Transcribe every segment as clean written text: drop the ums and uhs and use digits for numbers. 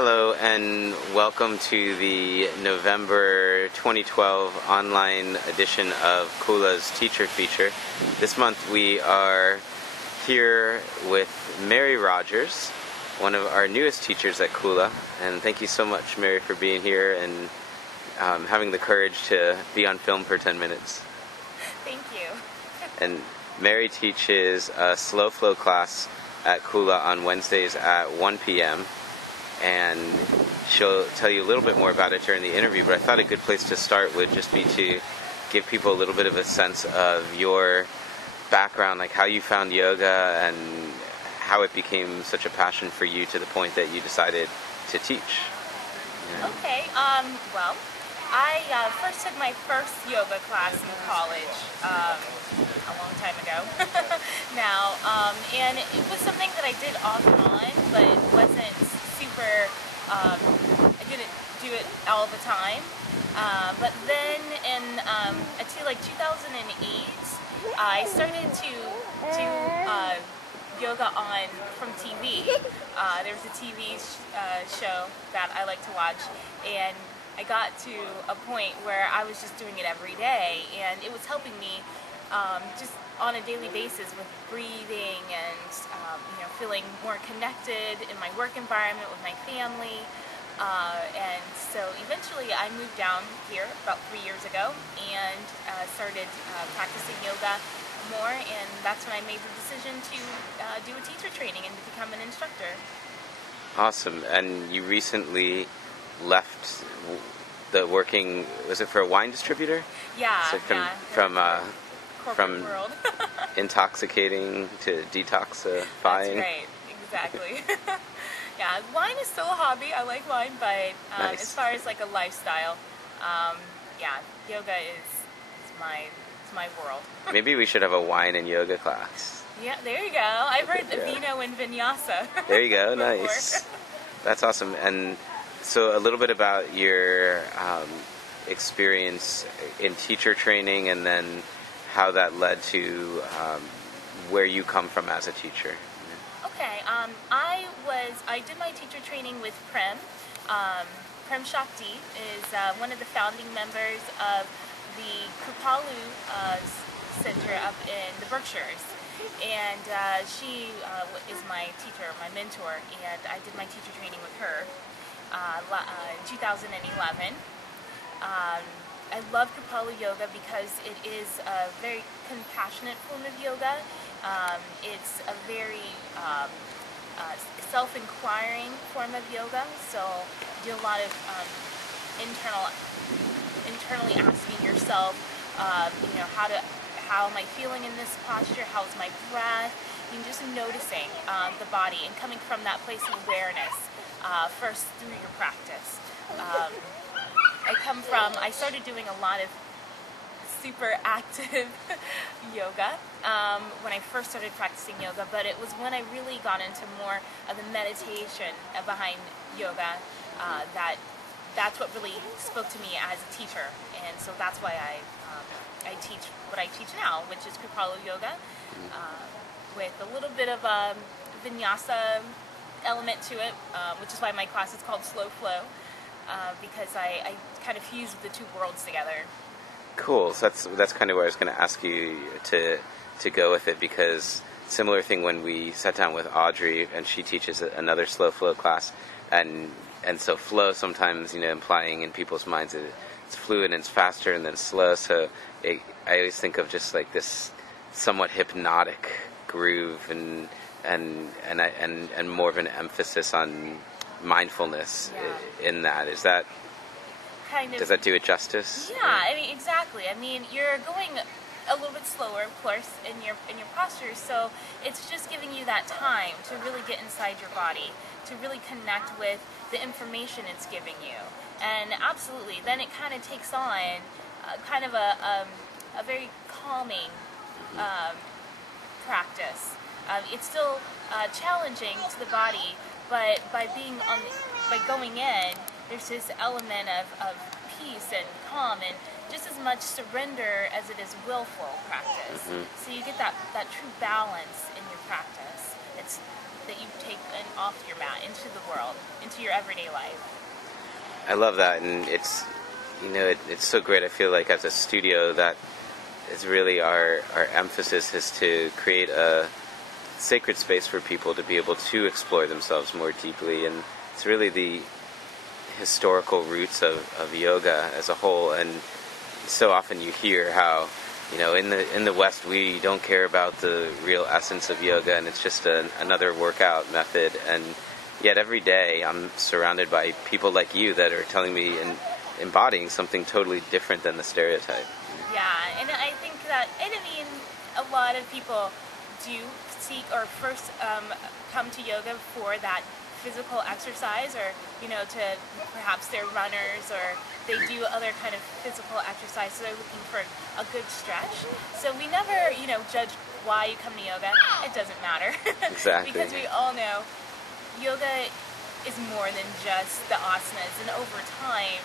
Hello and welcome to the November 2012 online edition of Kula's Teacher Feature. This month we are here with Mary Rodgers, one of our newest teachers at Kula, and thank you so much, Mary, for being here and having the courage to be on film for 10 minutes. Thank you. And Mary teaches a slow flow class at Kula on Wednesdays at 1 p.m. and she'll tell you a little bit more about it during the interview, but I thought a good place to start would just be to give people a little bit of a sense of your background, like how you found yoga and how it became such a passion for you to the point that you decided to teach. Yeah. Okay, well, I first took my first yoga class in college a long time ago now, and it was something that I did off and on, but it wasn't super, I didn't do it all the time, but then in, I'd say like 2008, I started to do yoga from TV. There was a TV show that I like to watch, and I got to a point where I was just doing it every day, and it was helping me just on a daily basis with breathing and feeling more connected in my work environment with my family. And so eventually I moved down here about 3 years ago and started practicing yoga more, and that's when I made the decision to do a teacher training and to become an instructor. Awesome. And you recently left the working, was it for a wine distributor? Yeah, so from world. Intoxicating to detoxifying. That's right, exactly. Yeah, wine is still a hobby. I like wine, but Nice. as far as like a lifestyle, yeah, yoga is my world. Maybe we should have a wine and yoga class. Yeah, there you go. I've heard the Yeah. vino and vinyasa. There you go, before. nice. That's awesome. And so a little bit about your experience in teacher training and then how that led to where you come from as a teacher. Okay, I did my teacher training with Prem. Prem Shakti is one of the founding members of the Kripalu Center up in the Berkshires. And she is my teacher, my mentor, and I did my teacher training with her in 2011. I love Kripalu Yoga because it is a very compassionate form of yoga. It's a very self-inquiring form of yoga, so you do a lot of internally asking yourself, how am I feeling in this posture? How's my breath? And just noticing the body and coming from that place of awareness first through your practice. I started doing a lot of super active yoga when I first started practicing yoga, but it was when I really got into more of the meditation behind yoga that's what really spoke to me as a teacher, and so that's why I teach what I teach now, which is Kripalu Yoga, with a little bit of a vinyasa element to it, which is why my class is called Slow Flow, because I kind of fuse the two worlds together. Cool. So that's kind of where I was going to ask you to go with it, because similar thing when we sat down with Audrey and she teaches another slow flow class, and so flow sometimes implying in people's minds that it's fluid and it's faster and then slow. So I always think of just like this somewhat hypnotic groove and more of an emphasis on mindfulness in that. Is that kind of, does that do it justice? Yeah, I mean, exactly. I mean, you're going a little bit slower, of course, in your posture, so it's just giving you that time to really get inside your body, to really connect with the information it's giving you. And absolutely, then it kind of takes on kind of a very calming practice. It's still challenging to the body, but by going in, there's this element of peace and calm and just as much surrender as it is willful practice. So you get that true balance in your practice. It's that you take off your mat into the world, into your everyday life. I love that, and it's it's so great. I feel like as a studio that is really our emphasis is to create a sacred space for people to be able to explore themselves more deeply, and it's really the historical roots of yoga as a whole. And so often you hear how in the West we don't care about the real essence of yoga, and it's just another workout method. And yet every day I'm surrounded by people like you that are telling me and embodying something totally different than the stereotype. Yeah, and I think that, and I mean, a lot of people do seek or first come to yoga for that physical exercise, or to perhaps they're runners, or they do other kind of physical exercise, so they're looking for a good stretch. So we never judge why you come to yoga. It doesn't matter. Exactly. Because we all know yoga is more than just the asanas, and over time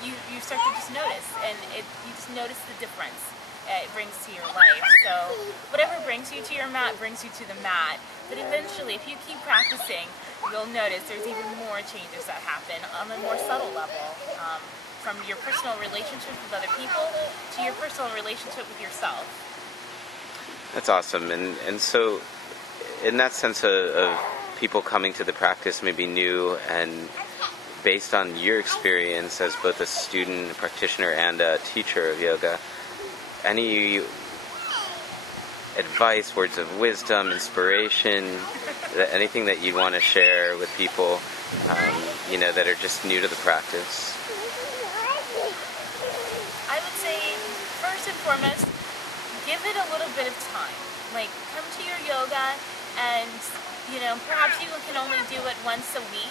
you start to just notice, and you just notice the difference it brings to your life. So whatever brings you to your mat brings you to the mat, but eventually if you keep practicing, you'll notice there's even more changes that happen on a more subtle level, from your personal relationship with other people to your personal relationship with yourself. That's awesome. And so in that sense of people coming to the practice maybe new, and based on your experience as both a student, a practitioner, and a teacher of yoga, any advice, words of wisdom, inspiration, anything that you want to share with people that are just new to the practice? I would say, first and foremost, give it a little bit of time. Like, come to your yoga, and perhaps you can only do it once a week.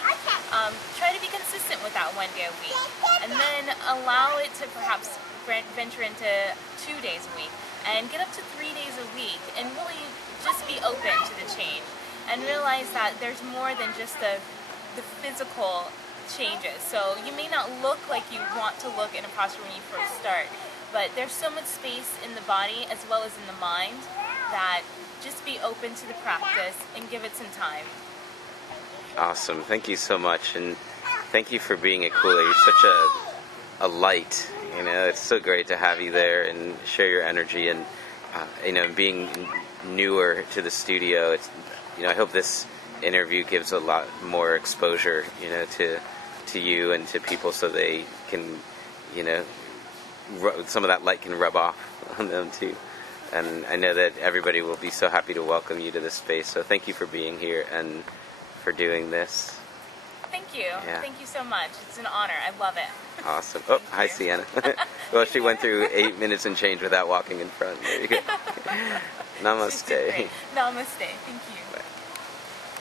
Try to be consistent with that 1 day a week, and then allow it to perhaps venture into 2 days a week, and get up to 3 days a week, and really just be open to the change, and realize that there's more than just the physical changes. So you may not look like you want to look in a posture when you first start, but there's so much space in the body as well as in the mind that just be open to the practice and give it some time. Awesome. Thank you so much, and thank you for being at Cooler. You're such a light. It's so great to have you there and share your energy, and being newer to the studio. It's I hope this interview gives a lot more exposure to you and to people, so they can some of that light can rub off on them too. And I know that everybody will be so happy to welcome you to this space. So thank you for being here and for doing this. Thank you. Yeah. Thank you so much. It's an honor. I love it. Awesome. Oh, hi, Sienna. Well, she went through 8 minutes and change without walking in front. There you go. Namaste. Namaste. Thank you. Bye.